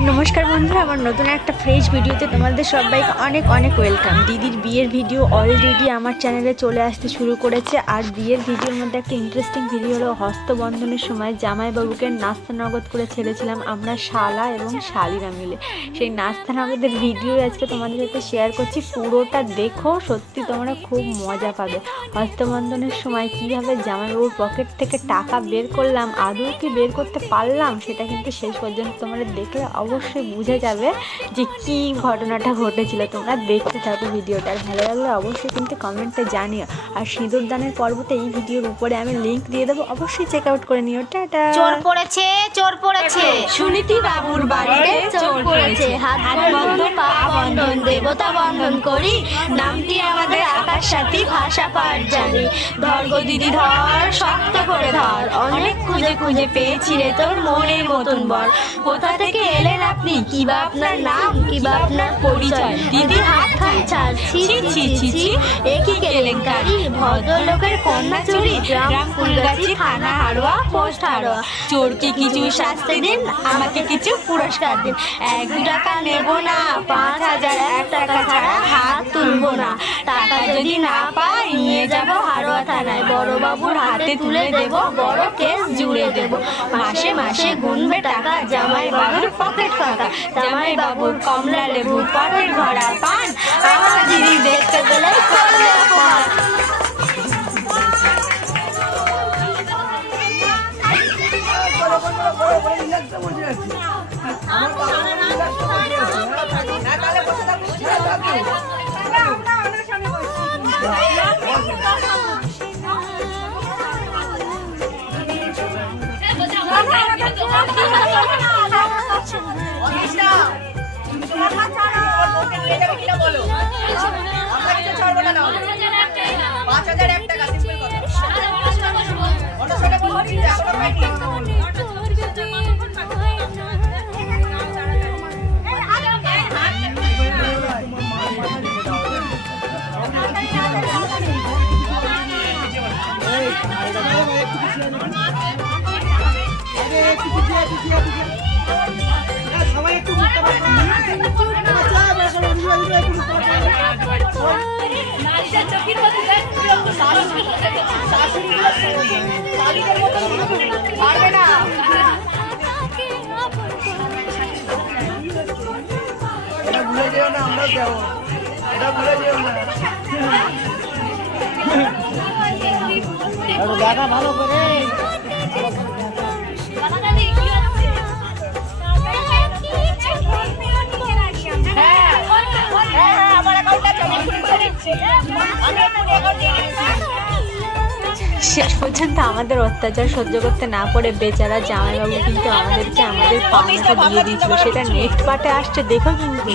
नमस्कार बंधुरा आमार नतून एक फ्रेश भिडियोते तुम्हादेर सबाइके अनेक अनेक वेलकाम। दीदिर बियेर भिडियो अलरेडी आमार चैनेले चले आसते शुरू करेছে। আর বিয়ের ভিডিওর মধ্যে একটা ইন্টারেস্টিং ভিডিও হলো হস্তবন্ধনের সময় জামাইবাবুকে নাস্তা নগদ করে ছেড়েছিলাম আমরা শালা এবং শালিরা মিলে। সেই নাস্তা নগদের ভিডিও আজকে তোমাদের সাথে শেয়ার করছি, পুরোটা দেখো, সত্যি তোমরা খুব মজা পাবে। হস্তবন্ধনের সময় কীভাবে জামাইবাবুর পকেট থেকে টাকা বের করলাম, আদৌ কি বের করতে পারলাম, সেটা কিন্তু শেষ পর্যন্ত তোমরা দেখলে অবশ্যই বুঝে যাবে যে কি ঘটনাটা ঘটেছিল। তোমরা দেখতে থাকো ভিডিওটা, আর ভালো লাগলে অবশ্যই কিন্তু কমেন্টে জানিও। আর সিঁদুর দানের পর্বতে এই ভিডিওর উপরে আমি লিংক দিয়ে দেবো, অবশ্যই চেক আউট করে নিও। টাটা। চোর পড়েছে, চোর পড়েছে, সুনীতি বাবুর বাড়িতে চোর পড়েছে। হাত বন্ধন, পা বন্ধন, দেবতা বন্ধন করি, নামটি আমাদের আকাশ সাথী, ভাষা পাঠ জানি। ধর গো দিদি ধর, শক্ত করে ধর, অনেক খুঁজে খুঁজে পেয়েছি রে তোর মনের মতন বর। কোথা থেকে এলেন আপনি, কি বা আপনার নাম, কি বা আপনার পরিচয়? দিদি হাত খান ছাড়, ছি ছি ছি ছি, একই কেলেঙ্কারি, ভদ্রলোকের কন্যা চুরি, গ্রাম ফুলগাছি, থানা হাড়োয়া, পোস্ট হাড়োয়া। চোরকে কিছু শাস্তি দিন, আমাকে কিছু পুরস্কার দিন। 1 টাকা নেব না, 5000 1 টাকা ছাড়া হাত তুলবো না। টাকা যদি না পাই নিয়ে যাব হাড়োয়া থানায়, বড় বাবুর হাতে তুলে দেব, বড় কেস জুড়ে দেব। মাসে মাসে গুনবে টাকা, জামাই বাবুর পকেট ফাঁকা, জামাই বাবুর কমলা লেবু, পকেট ভরা পান, আমার দিদি দেখতে পেলে করবে অপমান। দেখা ভালো করে শেষ পর্যন্ত আমাদের অত্যাচার সহ্য করতে না পারে বেচারা জামাইবাবু কিন্তু আমাদেরকে আমাদের পাওনাটা দিয়ে দিয়েছিল। সেটা নেক্সট পার্টে আসছে, দেখো কিন্তু।